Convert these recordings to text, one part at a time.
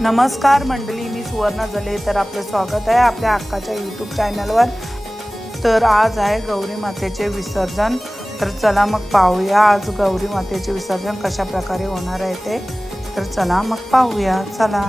नमस्कार मंडळी, मी सुवर्णा जले. तर आपलं स्वागत आहे आपल्या अक्काच्या यूट्यूब चॅनलवर. तर आज आहे गौरी मातेचे विसर्जन. तर चला मग पाहूया आज गौरी मातेचे विसर्जन कशा प्रकारे होणार आहे ते. तर चला मग पाहूया. चला.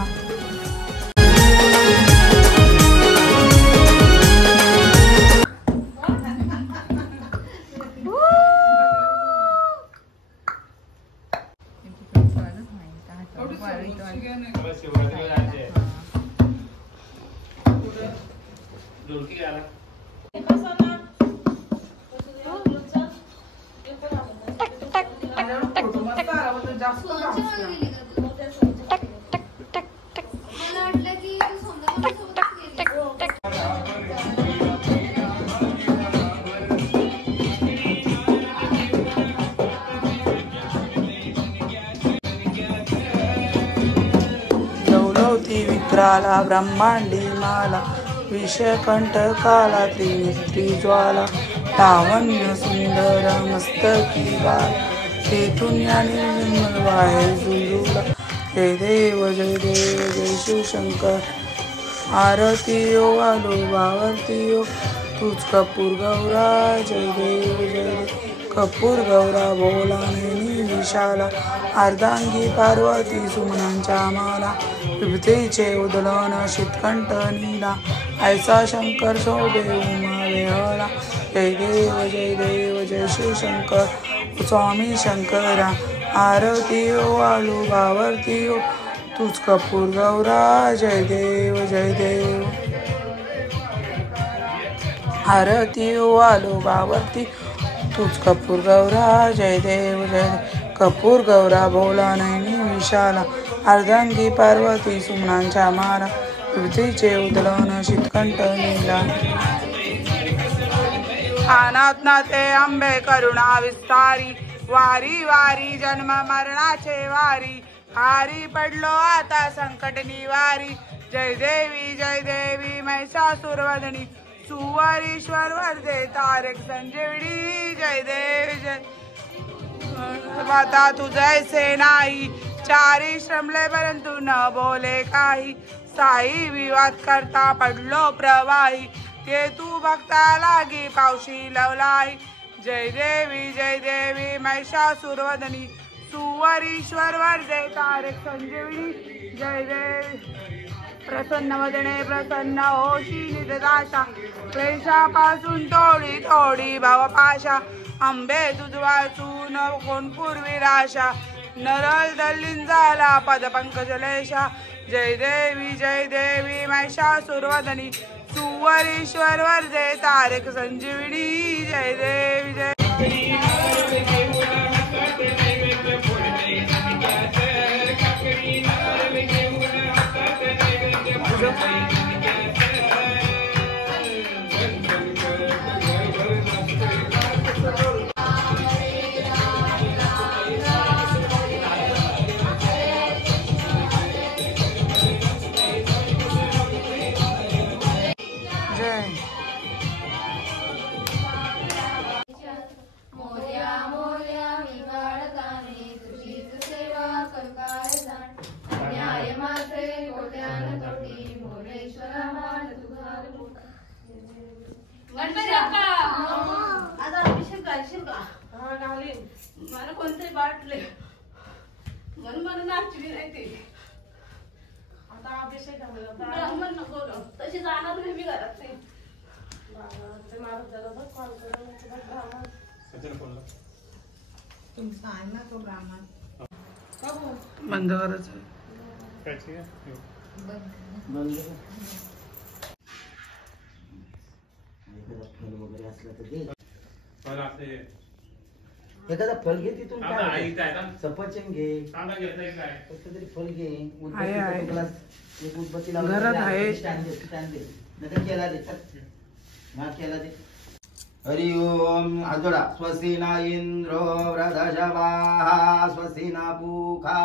विक्राला ब्रह्मांडी माला विषकंठकाला त्रिनेत्री ज्वाला लावण्य सुंदर मस्तकी बाल तेथून वाहे जुळूला. जय देव जय देव जय शिवशंकर. आरती ओ आलो भावरती ओ तूच कपूर गौरा. जय देव जय देव कपूर गौरा बोला नेनी विशाला. अर्धांगी पार्वती सुमनांच्या माला विभूतीचे उदलन शीतकंठ नीला. ऐसा शंकर शोभे उमा वेहळा. जय देव जय शिवशंकर स्वामी शंकरा. आरती ओ आलू भावरती ओ तूच कपूर गौरा. जय देव जय देव. आरती ओ आलू भावरती तूच कपूर गौरा. जय देव जय देव कपूर गौरा बोला नैनी विशाला. अर्धांगी पार्वती सुमनांच्या माला विभूतीचे उदलन शीतकंठ नीला. अनाथ नाथे अंबे करुणा विस्तारी. वारी वारी जन्म मरणाचे वारी. हारी पडलो आता संकट निवारी. जय देवी महिषासुरवदनी. सुवारीश्वर वरदे तारक संजीवनी. जय देव जय माता तुझैसे नाही. चारी श्रमले परंतु न बोले काही. साई विवाद करता पडलो प्रवाही. ते तू भक्ता लागी पावशी लवलाई. जय देवी महिषासुरवदनी. सुवारीश्वर वरदे तारक संजीवनी. जय देव प्रसन्न वदने प्रसन्न होशी निदाशा. क्लेशापासून थोडी भवपाशा. अंबे तुझ वाचून कोण पूर्वी राशा. नरल दल्लीन झाला पद पंकजलेशा. जय देवी महिषासुरवदनी. सुवरीश्वर वरदे तारक संजीवनी. जय देवी जय मला कोणतरी बाटले म्हणून नाचली नाही ती. आता अभिषेक ब्राह्मण नको तशी जाणार नाही मी घरात. नाही तुमचा आहे ना तो ब्राह्मण बंद करायचं. एखादा फल घे तिथून. सफरचंद घे तरी फल घे. एक उदबत्ती घरात आहे. केला दे केला दे. हरि ओम. आजोडा. स्वस्ति न इंद्रो वृधशवाः स्वस्ति न पूषा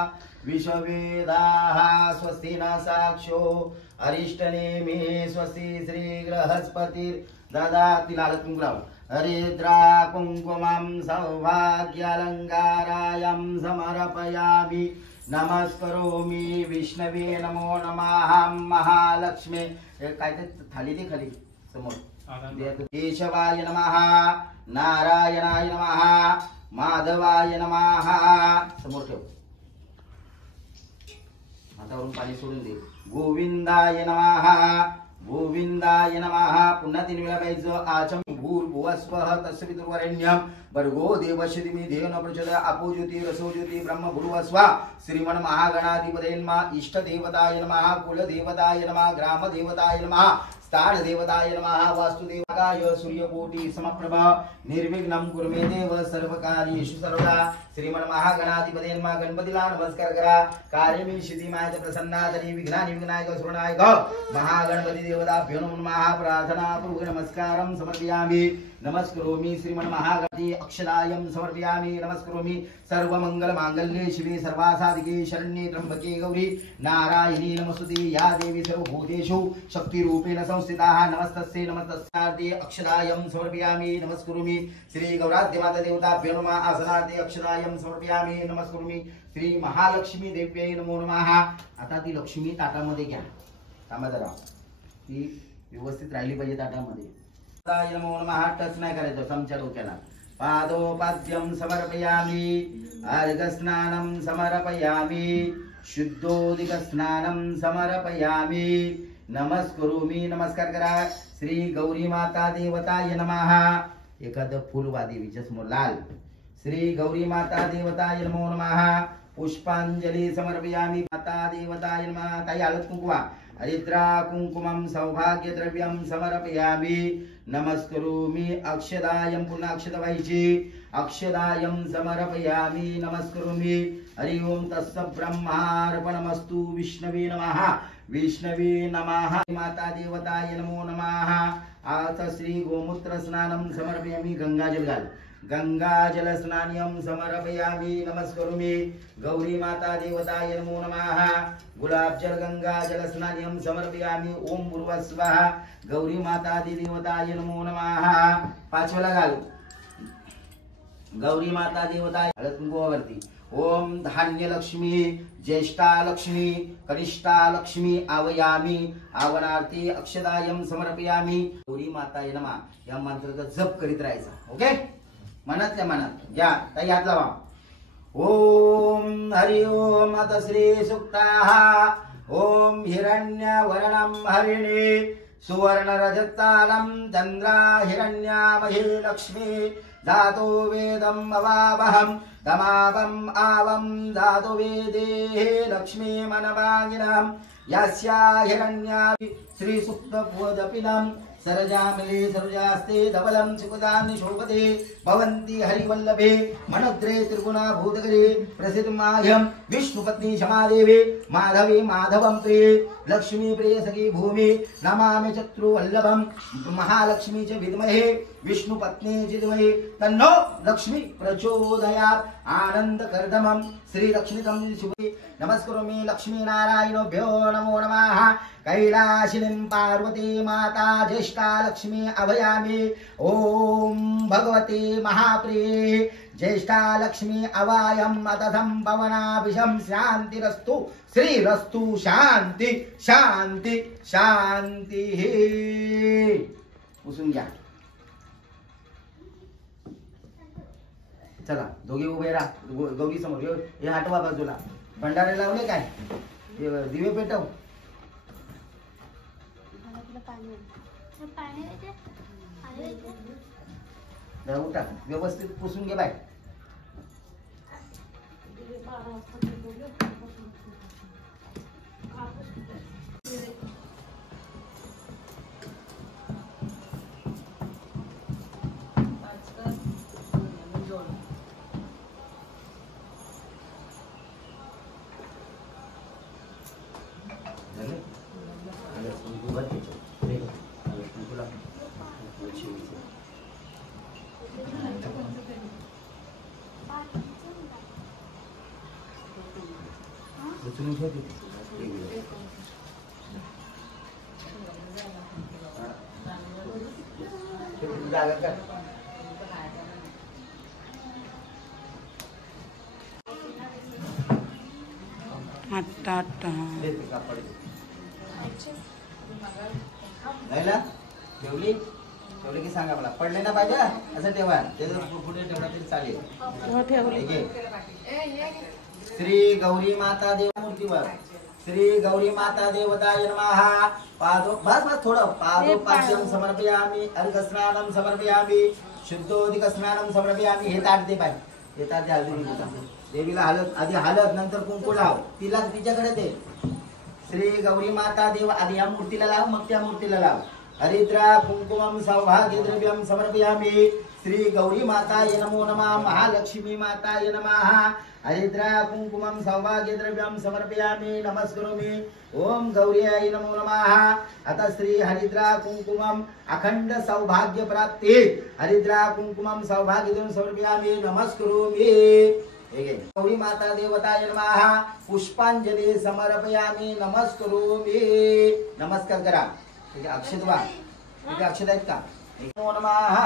विश्ववेदाः स्वस्ति न साक्षो अरिष्टनेमि स्वस्ति श्री बृहस्पतिर्ददाति. लाल कुंकुम हरिद्रा कुंकुमं सौभाग्यालंकारायं समर्पयामि. नमस्करोमि विष्णवे नमो नमः महालक्ष्मी काय ते थाली दे खाली समोर केशवाय नमः नारायणाय नमः माधवाय नमः समोर ठेव हातावरून पाणी सोडून दे गोविंदाय नमः गोविंदाय नमः पुन्हा 3 वेळा पाहिजे आचम भूर्भुवस्वः तस्य पितृवरेण्यं भर्गो देवस्य धीमहि धियो न प्रचोदयात् अपो ज्योति रसो ज्योति ब्रह्म भूर्भुवस्वः श्रीमन् महागणाधिपतये नमः इष्ट देवताय नमः कुल देवताय नमः ग्राम देवताय नमः स्थान देवताय नमः वास्तुदेवाय सूर्यकोटि समप्रभ निर्विघ्नं कुरु मे देव सर्वकार्येषु सर्वदा श्रीमन् महागणाधिपतये नमः गणपतीला नमस्कार करा कार्यमी सिद्धिमाय प्रसन्नातरी विघ्नानि विघ्नायक सुरनायक महागणपती देवताभ्यो नमः प्रार्थना पूर्वक नमस्कारं समर्पयामि नमस्करोमि श्रीमन् महागणपति अक्षरायं समर्पयामि नमस्करोमि सर्वमंगल मांगल्ये शिवे सर्वासाधिके शरण्ये त्र्यंबके गौरी नारायणी नमस्तुते या देवी सर्वभूतेषु शक्ति रूपेण संस्थिताः नमस्तस्यै नमस्तस्यार्थे अक्षरायं समर्पयामि नमस्करोमि श्री गौराद्य माता देवताभ्यो नमः आसनार्थे अक्षरायं समर्पयामि नमस्करोमि श्री महालक्ष्मी देव्यै नमो नमः आता ती लक्ष्मी ताटामध्ये घ्या थांबा जरा ती व्यवस्थित राहिली पाहिजे ताटामध्ये नमो नमः टच नाही करायचं चमच्या डोक्याला पादोपाद्यं समर्पयामि अर्घस्नानं समर्पयामि शुद्धोदकस्नानं समर्पयामि नमस्करोमि नमस्कार करा श्री गौरी माता देवताय नमः एखादं फूल वा देवीच्या समोर लाल श्री गौरी माता देवताय नमो नमः पुष्पांजली समर्पयामि माता देवताय नमः ताई हळद कुंकवा हरिद्रा कुंकुमं सौभाग्य द्रव्यं समर्पयामि नमस्करोमि अक्षदायं पुन्हा अक्षता व्हायची अक्षदायं समर्पयामि नमस्करोमि हरि ओम तस्य ब्रह्मार्पणमस्तु विष्णवे नमः विष्णवे नमः माता देवताय नमो नमः आता श्री गोमूत्र स्नानं समर्पयामि गंगाजल घाल गंगाजल स्नान्यं समर्पयामि नमस्करोमि गौरी माता देवताय नमो नमः गुलाब जल गंगाजल स्नान्यं समर्पयामि ओम भूर्भुवस्वः गौरी माता देवताय नमो नमः पाचवेला घाल गौरी माता देवताय हळद कुंकवावरती ओम धान्य लक्ष्मी ज्येष्ठा लक्ष्मी कनिष्ठा लक्ष्मी आवयामी आवनार्थी अक्षदायं समर्पयामि गौरी माताय नमः या मंत्राचा जप करीत राहायचा ओके मनातल्या मनात या ताई हात लावा ओम हरि ओम अथ श्री सुक्ताः ओम हिरण्यवर्णं हरिणी सुवर्ण रजतालं चंद्रा हिरण्यामही लक्ष्मी धातो वेदम् अवावहम् तमावम् आवम् धातु वेदे लक्ष्मी मनवाङ्गिनम् यस्या हिरण्या श्री सुक्तपोदपिनम् सरजामिले सरजास्ते धवलं सुकुदानि शोभते भवन्ति हरिवल्लभे मनोद्रे त्रिगुणा भूतकरे प्रसिद्धमाह्यं विष्णुपत्नी क्षमादेवी माधवी माधवं प्रिये लक्ष्मी प्रिय सखी भूमि नमामि चतुर्वल्लभं महालक्ष्मी च विद्महे विष्णुपत्नी च धीमहि तन्नो लक्ष्मी प्रचोदयात् आनन्दकर्दमं श्री लक्ष्मीतं शुभे नमस्करोमि लक्ष्मी नारायणोभ्यो नमो नमः कैलाशिनीं पार्वती माता ज्येष्ठा लक्ष्मी अभयामि ओम भगवती महाप्रिये ज्येष्ठा लक्ष्मी अवायम् अतथं पवनाभिषं शान्तिरस्तु श्रीरस्तु शांति शांति शांति उसून घ्या चला दोघे उभे राहा गौरी समोर हे हटवा बाजूला भंडारे लावले काय दिवे पेटव उठा व्यवस्थित पुसून घे बाय जागा कर टाटा. देते कापड जायला ठेवली ठेवली की सांगा मला. पडले ना पाहिजे असं ठेवा. त्याचं पुढे ठेवला तरी चालेल. श्री गौरी माता देव मूर्तीवर श्री गौरी माता देवताय नमः. बस थोडं पादोपाद्यम समर्पयामि अर्घस्नानं समर्पयामि शुद्धोदकस्नानं समर्पयामि. हे ताट दे पाय. हे ताट द्या देवीला. हलत आधी हलत नंतर कुंकू लाव. तिला तिच्याकडे दे. श्री गौरी माता देव आधी या मूर्तीला लाव मग त्या मूर्तीला लाव. हरिद्रा कुंकुमं सौभाग्य द्रव्यं समर्पयामि. श्री गौरी माताय नमो नमः. महालक्ष्मी माताय नमः. हरिद्रा कुंकुमं सौभाग्य द्रव्यं समर्पयामि. नमस्करोमि. ओम गौर्याय नमो नमः. आता श्री हरिद्रा कुंकुमं अखंड सौभाग्य प्राप्ति. हरिद्रा कुंकुमं सौभाग्य द्रव्यं समर्पयामि. नमस्करोमि. गौरी माता देवताय नमः. पुष्पांजली समर्पयामि. नमस्करोमि. नमस्कार करा. अक्षत वा अक्षत आहेत का. नमो नमः.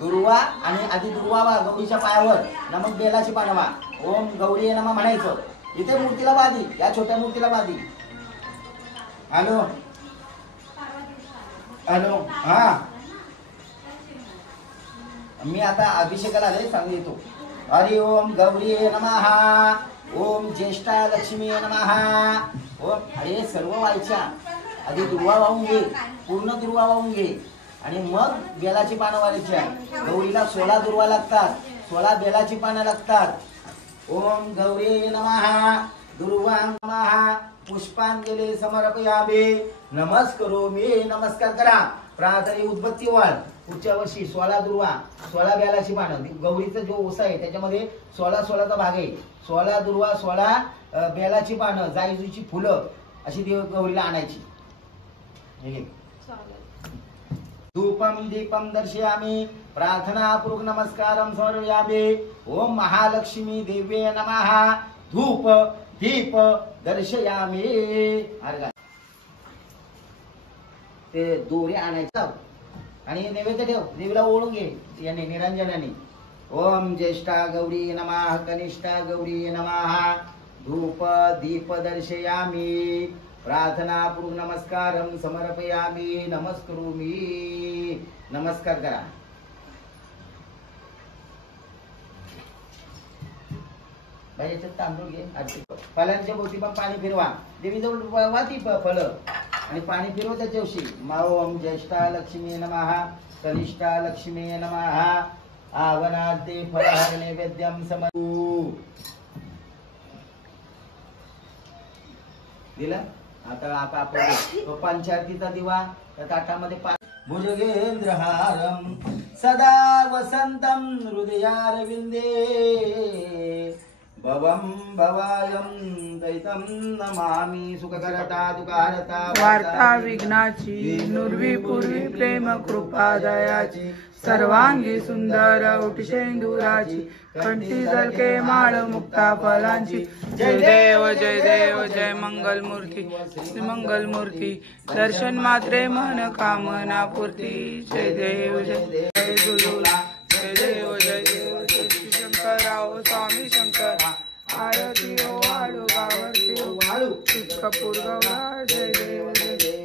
दुर्वा आणि आधी दुर्वा वा गौरीच्या पायावर नमक बेलाची पानं वा. ओम गौरी नमः म्हणायचं. इथे मूर्तीला बाधी या छोट्या मूर्तीला बाधी. हॅलो हॅलो हा मी आता अभिषेकाला आले सांगू येतो. हरि ओम गौरी नमः. ओम ज्येष्ठा लक्ष्मी नमः. ओम. अरे सर्व व्हायच्या आधी दुर्वा वाहून घे. पूर्ण दुर्वा वाहून घे आणि मग बेलाची पानं वाढायची. गौरीला 16 दुर्वा लागतात. 16 बेलाची पानं लागतात. ओम गौरी नमः. दुर्वा नमः. पुष्पांजली समर्पयामि. नमस्करोमि. नमस्कार करा. प्रातरी उदबत्ती वाढ. पुढच्या वर्षी 16 दुर्वा 16 बेलाची पानं. गौरीचा जो ओसा आहे त्याच्यामध्ये 16चा भाग आहे. 16 दुर्वा 16 बेलाची पानं जाईजुची फुलं अशी गौरीला आणायची. धूपम दीपम दर्शयामि. प्रार्थना पूर्वक नमस्कारं समर्पयामि. ओम महालक्ष्मी देव्ये नमः. धूप दीप दर्शयामि. ते दोरे आणायचं आणि नैवेद्य ठेव. देवीला ओळून घे याने निरंजनाने. ओम ज्येष्ठा गौरी नमः. कनिष्ठा गौरी नमः. धूप दीप दर्शयामि. प्रार्थना पूर्वक नमस्कारं समर्पयामि. नमस्करोमि. नमस्कार करा. याच्यात तांदूळ घे. फलांच्या भोवती पण पाणी फिरवा. देवीजवळ वाती फळ आणि पाणी फिरव त्याच्यावशी. ओम ज्येष्ठा लक्ष्मी नमः. कनिष्ठा लक्ष्मी नमः. आवनाते फलहार नैवेद्यम समर्पू. दिलं. आता आपण पंचारतीचा दिवा त्या ताटामध्ये भुजगेंद्रहारम सदा वसंतम हृदयारविंदे भवम भवायम दैतम नमामि. सुखकरता दुःखहरता वार्ता विघ्नाची नुर्वी पूर्वी प्रेम कृपा दयाची. सर्वांगी सुंदर उठशेंदुराची. कंठी झलके माळ मुक्ता फलांची. जय देव जय मंगल मूर्ती दर्शन मात्रे मन कामना पूर्ती. जय देव जय गुरुला. जय देव जय शंकराव स्वामी शंकर. आरती ओ वाळू गावरती ओ वाळू. कपूर गौरा. जय देव जय.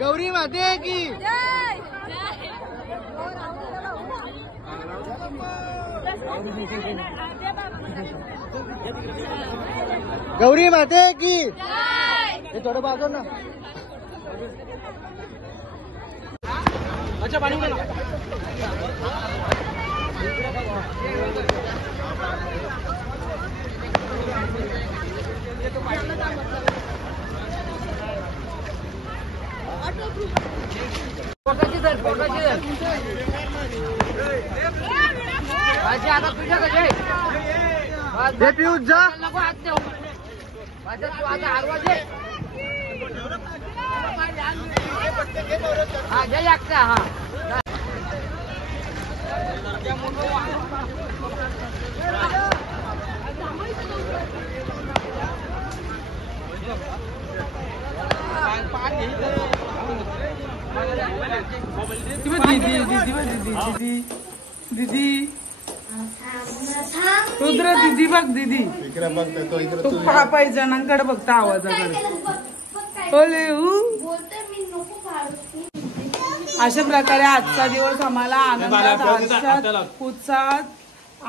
गौरी माते की गौरी माते की हे थोडं बाजू ना. अच्छा पाणी आता तुझ्या कसे पिऊस जा नको हात देऊ माझ्या तू आता हरवाजे हा जय लागता हा दीदी रुद्र दीदी बघ दीदी तू पाय जणांकडे बघता आवाजाकडे अशा प्रकारे आजचा दिवस आम्हाला आनंदात हर्षात उत्साहात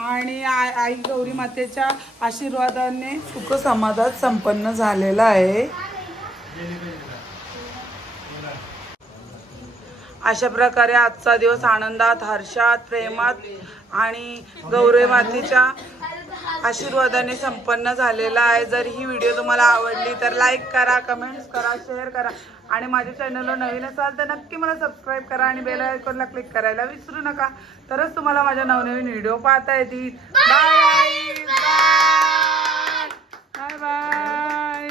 आणि आई गौरी मातेच्या आशीर्वादाने सुख समाधात संपन्न झालेला आहे. अशा प्रकारे आजचा दिवस आनंदात हर्षात प्रेमात आणि गौरी मातेच्या आशीर्वादाने संपन्न झालेला आहे. जर ही व्हिडिओ तुम्हाला आवडली तर लाईक करा, कमेंट्स करा, शेअर करा आणि माझ्या चॅनलला नवीन असाल तर नक्की मला सबस्क्राईब करा आणि बेल आयकॉनला क्लिक करायला विसरू नका. तरच तुम्हाला माझ्या नवनवीन व्हिडिओ पाहता येतील. Bye bye bye.